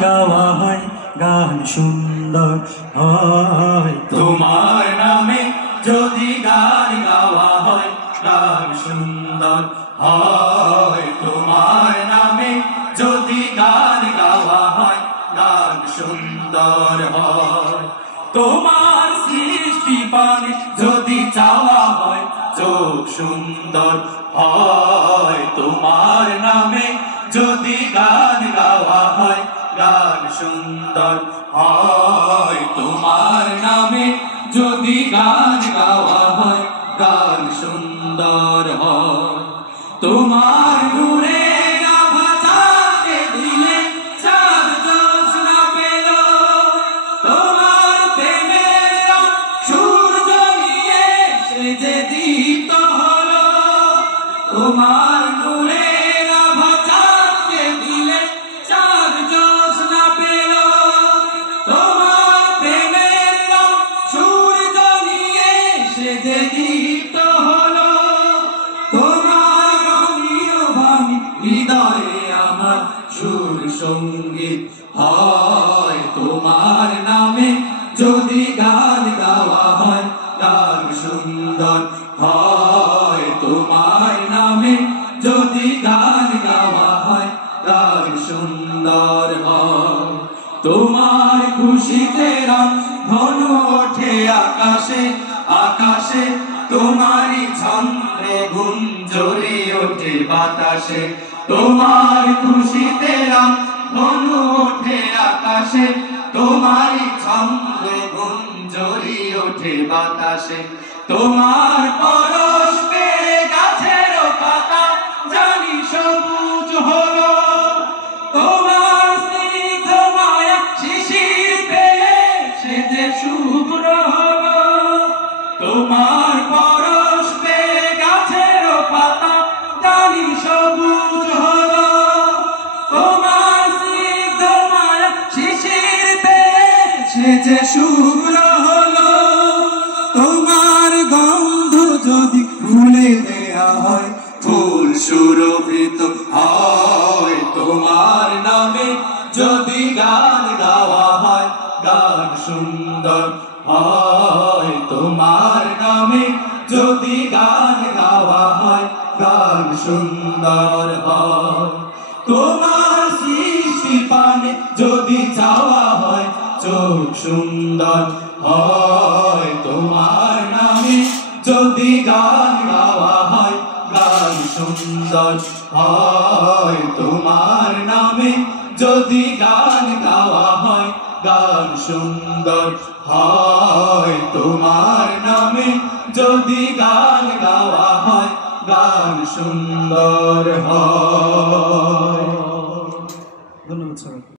গাওয়া হয় গান সুন্দর হয় তোমার নামে যদি গান গাওয়া হয় গান সুন্দর হয় তোমার নামে যদি গান গাওয়া হয় গান সুন্দর হয় তোমার সৃষ্টি পানে যদি চাওয়া হয় চোখ সুন্দর হয় তোমার নামে যদি গান গাওয়া হয় গান সুন্দর হয় তোমার নামে যদি গান গাওয়া হয় গান সুন্দর হয় তোমার নূরের আভা চাঁদকে দিলে চাঁদ জোছনা পেল তোমার প্রেমের রং সূর্য নিয়ে সে যে দীপ্ত হলো তোমার নূরের আভা চাঁদকে দিলে চাঁদ জোছনা পেল তোমার প্রেমের রং সূর্য নিয়ে সে যে দীপ্ত হলো তোমার রঙিন বাণী হৃদয়ে আমার সুর সঙ্গীত হয় তোমার নামে যদি গান গাওয়া হয় গান সুন্দর হয় তোমার নামে যদি গান গাওয়া হয় গান সুন্দর হয় তোমার খুশিতে রং ঘন ওঠে আকাশে আকাশে তোমারই ছন্দে গুঞ্জরে ওঠে বাতাসে তোমার খুশিতে রং ঘন ওঠে আকাশে তোমারই ছন্দে গুঞ্জরে ওঠে বাতাসে তোমার পরশ পেয়ে গাছের পাতা জানি সবুজ হলো তোমার স্নিগ্ধ মায়া শিশির পেয়ে সে যে শুভ্র হলো তোমার পরশ পেয়ে গাছের পাতা জানি সবুজ হলো তোমার স্নিগ্ধ মায়া শিশির পেয়ে সে যে শুভ্র হলো তোমার গন্ধ যদি ফুলে দেয়া হয় ফুল সুরভিত হয় তোমার নামে যদি গান গাওয়া হয় গান সুন্দর হয় তোমার নামে যদি গান গাওয়া হয় গান সুন্দর হয় তোমার সৃষ্টি পানে যদি চাওয়া হয় চোখ সুন্দর হয় তোমার নামে যদি গান গাওয়া হয় গান সুন্দর হয় তোমার নামে যদি গান গাওয়া হয় গান সুন্দর হয় তোমার নামে যদি গান গাওয়া হয় গান সুন্দর হয়।